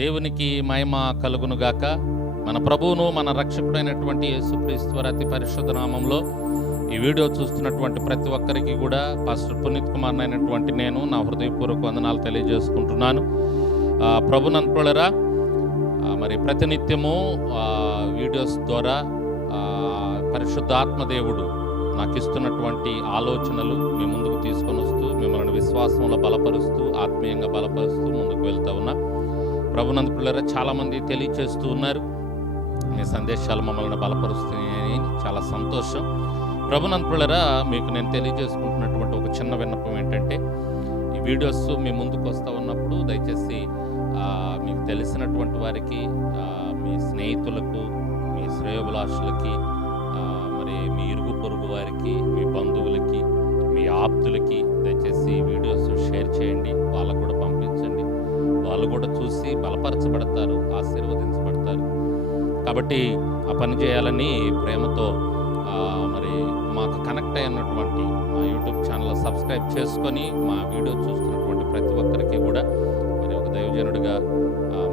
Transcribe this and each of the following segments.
దేవునికి మహిమ కలుగునుగాక. మన ప్రభువును మన రక్షకుడైనటువంటి యేసుక్రీస్తు వారి అతి పరిశుద్ధ నామంలో ఈ వీడియో చూస్తున్నటువంటి ప్రతి ఒక్కరికి కూడా పాస్టర్ పునీత్ కుమార్ అయినటువంటి నేను నా హృదయపూర్వక వందనాలు తెలియజేసుకుంటున్నాను. ప్రభునంతులరా, మరి ప్రతినిత్యము వీడియోస్ ద్వారా పరిశుద్ధాత్మదేవుడు నాకు ఇస్తున్నటువంటి ఆలోచనలు మీ ముందుకు తీసుకొని వస్తూ మిమ్మల్ని విశ్వాసంలో బలపరుస్తూ ఆత్మీయంగా బలపరుస్తూ ముందుకు వెళ్తూ ఉన్నా. ప్రభునందు పిల్లరా, చాలామంది తెలియచేస్తూ ఉన్నారు, మీ సందేశాలు మమ్మల్ని బలపరుస్తున్నాయని. చాలా సంతోషం. ప్రభునందు పిల్లరా, మీకు నేను తెలియజేసుకుంటున్నటువంటి ఒక చిన్న విన్నపం ఏంటంటే, ఈ వీడియోస్ మీ ముందుకు వస్తూ ఉన్నప్పుడు దయచేసి మీకు తెలిసినటువంటి వారికి, మీ స్నేహితులకు, మీ శ్రేయోభిలాషులకి, మరి మీ ఇరుగు పొరుగు వారికి, మీ బంధువులకి, మీ ఆప్తులకి దయచేసి వీడియోస్ షేర్ చేయండి. వాళ్ళకు కూడా పంపించండి. వాళ్ళు కూడా చూసి బలపరచబడతారు, ఆశీర్వదించబడతారు. కాబట్టి ఆ పని చేయాలని ప్రేమతో మరి మాకు కనెక్ట్ అయినటువంటి మా యూట్యూబ్ ఛానల్ సబ్స్క్రైబ్ చేసుకొని మా వీడియో చూస్తున్నటువంటి ప్రతి ఒక్కరికి కూడా మరి ఒక దైవజనుడిగా,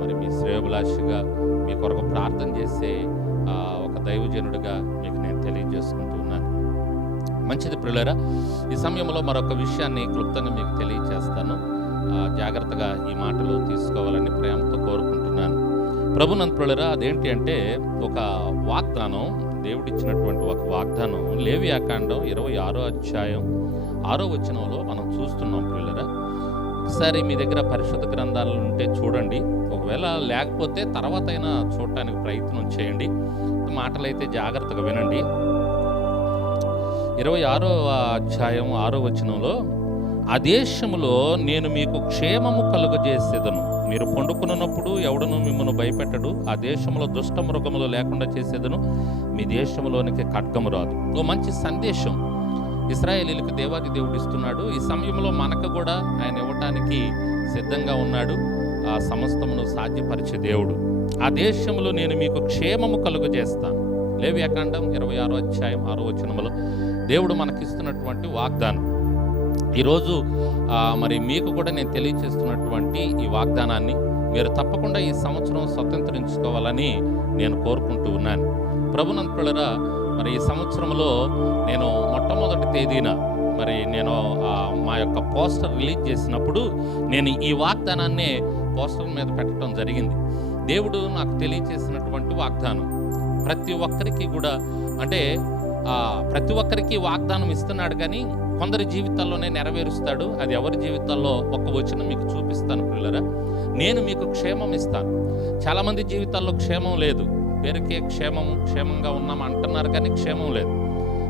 మరి మీ శ్రేయోభిలాషిగా, మీ కొరకు ప్రార్థన చేసే ఒక దైవజనుడిగా మీకు నేను తెలియజేసుకుంటూ ఉన్నాను. మంచిది ప్రియులారా, ఈ సమయంలో మరొక విషయాన్ని క్లుప్తంగా మీకు తెలియజేస్తాను. జాగ్రత్తగా ఈ మాటలు తీసుకోవాలని ప్రేమతో కోరుకుంటున్నాను. ప్రభునందు ప్రియులారా, అదేంటి అంటే ఒక వాగ్దానం, దేవుడిచ్చినటువంటి ఒక వాగ్దానం లేవియాకాండం 26వ అధ్యాయం 6వ వచనంలో మనం చూస్తున్నాం ప్రియులారా. ఒకసారి మీ దగ్గర పరిశుద్ధ గ్రంథాలు ఉంటే చూడండి, ఒకవేళ లేకపోతే తర్వాత అయినా చూడటానికి ప్రయత్నం చేయండి. మాటలైతే జాగ్రత్తగా వినండి. 26వ అధ్యాయం 6వ వచనంలో, ఆ దేశములో నేను మీకు క్షేమము కలుగజేసేదను, మీరు పండుకున్నప్పుడు ఎవడను మిమ్మల్ని భయపెట్టడు, ఆ దేశంలో దుష్ట మృగములు లేకుండా చేసేదను, మీ దేశంలోనికి ఖడ్గము రాదు. ఓ మంచి సందేశం ఇశ్రాయేలీలకు దేవాది దేవుడు ఇస్తున్నాడు. ఈ సమయంలో మనకు కూడా ఆయన ఇవ్వటానికి సిద్ధంగా ఉన్నాడు. ఆ సమస్తమును సాధ్యపరిచే దేవుడు. ఆ దేశంలో నేను మీకు క్షేమము కలుగజేస్తాను. లేవియాకాండం 26వ అధ్యాయం 6వ వచనములో దేవుడు మనకిస్తున్నటువంటి వాగ్దానం. ఈరోజు మరి మీకు కూడా నేను తెలియజేస్తున్నటువంటి ఈ వాగ్దానాన్ని మీరు తప్పకుండా ఈ సంవత్సరం స్వతంత్రించుకోవాలని నేను కోరుకుంటూ ఉన్నాను. ప్రభునందు ప్రియులారా, మరి ఈ సంవత్సరంలో నేను మొట్టమొదటి తేదీన మరి నేను మా యొక్క పోస్టర్ రిలీజ్ చేసినప్పుడు నేను ఈ వాగ్దానాన్నే పోస్టర్ మీద పెట్టడం జరిగింది. దేవుడు నాకు తెలియజేసినటువంటి వాగ్దానం ప్రతి ఒక్కరికి కూడా, అంటే ప్రతి ఒక్కరికి వాగ్దానం ఇస్తున్నాడు, కానీ కొందరి జీవితాల్లోనే నెరవేరుస్తాడు. అది ఎవరి జీవితాల్లో ఒక వచనం మీకు చూపిస్తాను ప్రియులారా. నేను మీకు క్షేమం ఇస్తాను. చాలామంది జీవితాల్లో క్షేమం లేదు, పేరుకే క్షేమంగా ఉన్నాం అంటున్నారు, కానీ క్షేమం లేదు.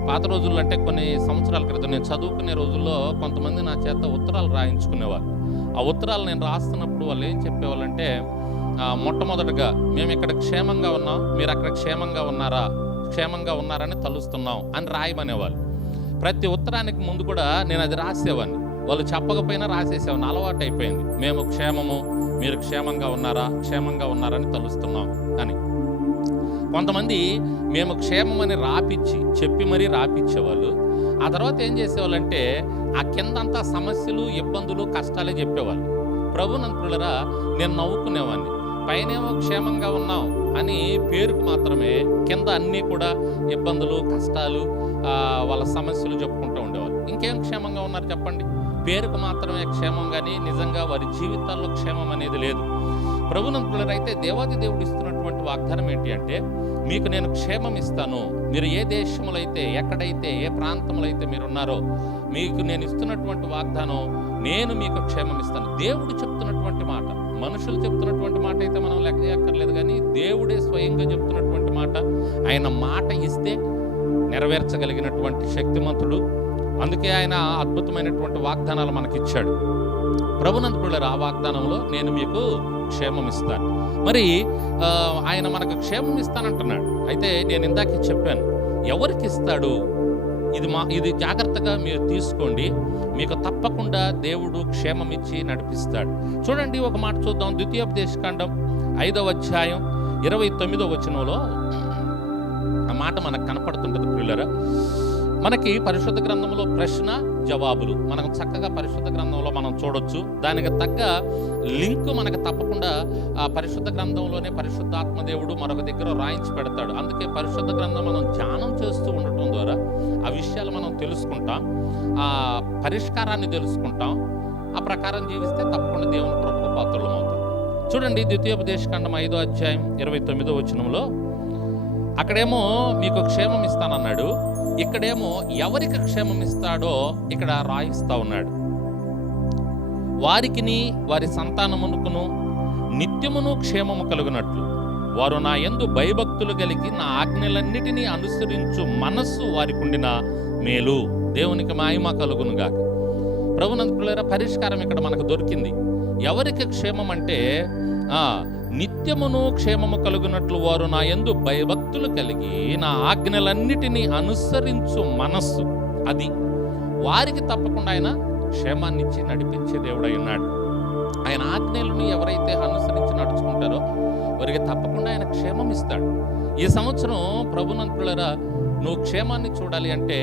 పాత రోజుల్లో, అంటే కొన్ని సంవత్సరాల క్రితం నేను చదువుకునే రోజుల్లో కొంతమంది నా చేత ఉత్తరాలు రాయించుకునేవాళ్ళు. ఆ ఉత్తరాలు నేను రాస్తున్నప్పుడు వాళ్ళు ఏం చెప్పేవాళ్ళంటే, మొట్టమొదటగా మేము ఇక్కడ క్షేమంగా ఉన్నాం, మీరు అక్కడ క్షేమంగా ఉన్నారని తలుస్తున్నాం అని రాయమనేవాళ్ళు. ప్రతి ఉత్తరానికి ముందు కూడా నేను అది రాసేవాడిని. వాళ్ళు చెప్పకపోయినా రాసేసేవాడిని, అలవాటు అయిపోయింది. మేము మీరు క్షేమంగా ఉన్నారని తలుస్తున్నాం అని. కొంతమంది మేము క్షేమమని చెప్పి మరీ రాపిచ్చేవాళ్ళు. ఆ తర్వాత ఏం చేసేవాళ్ళంటే ఆ కిందంతా సమస్యలు, ఇబ్బందులు, కష్టాలే చెప్పేవాళ్ళు. ప్రభునందు ప్రియులారా, నేను నవ్వుకునేవాడిని. పైనేమో క్షేమంగా ఉన్నాం అని పేరుకు మాత్రమే, కింద అన్నీ కూడా ఇబ్బందులు, కష్టాలు, వాళ్ళ సమస్యలు చెప్పుకుంటూ ఉండేవాళ్ళు. ఇంకేం క్షేమంగా ఉన్నారు చెప్పండి? పేరుకు మాత్రమే క్షేమం, కానీ నిజంగా వారి జీవితాల్లో క్షేమం అనేది లేదు. ప్రభునందు ప్రియులారా, అయితే దేవాది దేవుడు ఇస్తున్నటువంటి వాగ్దానం ఏంటి అంటే, మీకు నేను క్షేమం ఇస్తాను. మీరు ఏ దేశంలో అయితే, ఎక్కడైతే, ఏ ప్రాంతంలో అయితే మీరున్నారో మీకు నేను ఇస్తున్నటువంటి వాగ్దానం, నేను మీకు క్షేమం ఇస్తాను. దేవుడు చెప్తున్నటువంటి మాట, మనుషులు చెప్తున్నటువంటి మాట అయితే మనం లెక్క చేయక్కర్లేదు, కానీ దేవుడే స్వయంగా చెప్తున్నటువంటి మాట. ఆయన మాట ఇస్తే నెరవేర్చగలిగినటువంటి శక్తిమంతుడు. అందుకే ఆయన అద్భుతమైనటువంటి వాగ్దానాలు మనకిచ్చాడు. ప్రభునందు ప్రియులారా, ఆ వాగ్దానంలో నేను మీకు క్షేమం ఇస్తాను. మరి ఆయన మనకు క్షేమం ఇస్తానంటున్నాడు. అయితే నేను ఇందాకే చెప్పాను, ఎవరికి ఇస్తాడు? ఇది జాగ్రత్తగా మీరు తీసుకోండి. మీకు తప్పకుండా దేవుడు క్షేమం ఇచ్చి నడిపిస్తాడు. చూడండి, ఒక మాట చూద్దాం. ద్వితీయోపదేశకాండం 5వ అధ్యాయం 29వ వచనంలో ఆ మాట మనకు కనపడుతుంటుంది ప్రియులారా. మనకి పరిశుద్ధ గ్రంథంలో ప్రశ్న జవాబులు మనకు చక్కగా పరిశుద్ధ గ్రంథంలో మనం చూడొచ్చు. దానికి తగ్గ లింక్ మనకు తప్పకుండా ఆ పరిశుద్ధ గ్రంథంలోనే పరిశుద్ధాత్మదేవుడు మరొక దగ్గర రాయించి పెడతాడు. అందుకే పరిశుద్ధ గ్రంథం మనం ధ్యానం చేస్తూ ఉండటం ద్వారా ఆ విషయాలు మనం తెలుసుకుంటాం, ఆ పరిష్కారాన్ని తెలుసుకుంటాం. ఆ ప్రకారం జీవిస్తే తప్పకుండా దేవుని కృపకు పాత్రలం అవుతాం. చూడండి, ద్వితీయోపదేశకాండం 5వ అధ్యాయం 29వ వచనంలో అక్కడేమో మీకు క్షేమం ఇస్తానన్నాడు, ఇక్కడేమో ఎవరికి క్షేమం ఇస్తాడో ఇక్కడ రాయిస్తా ఉన్నాడు. వారికిని వారి సంతానమునకును నిత్యమును క్షేమము కలుగునట్లు వారు నా యందు భయభక్తులు కలిగి నా ఆజ్ఞలన్నిటినీ అనుసరించు మనస్సు వారికి ఉండిన మేలు. దేవునికి మహిమ కలుగునుగాక. ప్రభునందుకులారా, పరిష్కారం ఇక్కడ మనకు దొరికింది. ఎవరికి క్షేమం అంటే నిత్యమును క్షేమము కలుగునట్లు వారు నా యందు భయభక్తులు కలిగి నా ఆజ్ఞలన్నిటినీ అనుసరించు మనస్సు, అది వారికి తప్పకుండా ఆయన క్షేమాన్ని ఇచ్చి నడిపించే దేవుడై ఉన్నాడు. ఆయన ఆజ్ఞలను ఎవరైతే అనుసరించి నడుచుకుంటారో వారికి తప్పకుండా ఆయన క్షేమం ఇస్తాడు. ఈ సంవత్సరం ప్రభునంతులరా, నువ్వు క్షేమాన్ని చూడాలి అంటే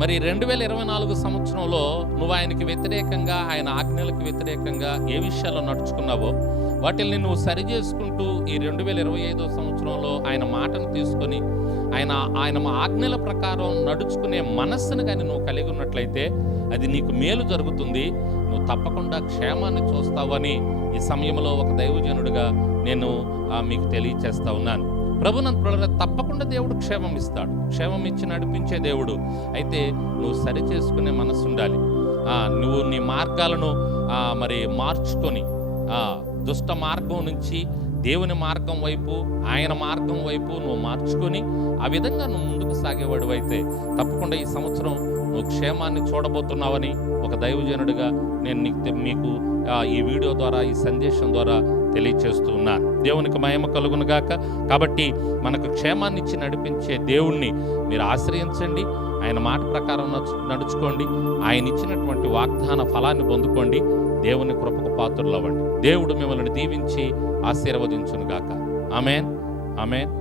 మరి 2024 సంవత్సరంలో నువ్వు ఆయనకి వ్యతిరేకంగా, ఆయన ఆజ్ఞలకు వ్యతిరేకంగా ఏ విషయాల్లో నడుచుకున్నావో వాటిల్ని నువ్వు సరి చేసుకుంటూ ఈ 2025 సంవత్సరంలో ఆయన మాటను తీసుకొని ఆయన ఆజ్ఞల ప్రకారం నడుచుకునే మనస్సును కానీ నువ్వు కలిగి ఉన్నట్లయితే అది నీకు మేలు జరుగుతుంది. నువ్వు తప్పకుండా క్షేమాన్ని చూస్తావని ఈ సమయంలో ఒక దైవజనుడిగా నేను మీకు తెలియచేస్తా ఉన్నాను. ప్రభునంతుల తప్పకుండా దేవుడు క్షేమం ఇస్తాడు, క్షేమం ఇచ్చి నడిపించే దేవుడు. అయితే నువ్వు సరి చేసుకునే మనసు ఉండాలి. నువ్వు నీ మార్గాలను మరి మార్చుకొని దుష్ట మార్గం నుంచి దేవుని మార్గం వైపు, ఆయన మార్గం వైపు నువ్వు మార్చుకొని ఆ విధంగా నువ్వు ముందుకు సాగేవాడు అయితే తప్పకుండా ఈ సంవత్సరం నువ్వు క్షేమాన్ని చూడబోతున్నావని ఒక దైవజనుడిగా నేను మీకు ఈ వీడియో ద్వారా, ఈ సందేశం ద్వారా తెలియచేస్తూ ఉన్నాను. దేవునికి మహిమ కలుగునుగాక. కాబట్టి మనకు క్షేమాన్ని ఇచ్చి నడిపించే దేవుణ్ణి మీరు ఆశ్రయించండి, ఆయన మాట ప్రకారం నడుచుకోండి, ఆయన ఇచ్చినటువంటి వాగ్దాన ఫలాన్ని పొందుకోండి, దేవుని కృపకు పాత్రులవ్వండి. దేవుడు మిమ్మల్ని దీవించి ఆశీర్వదించునుగాక. ఆమేన్, ఆమేన్.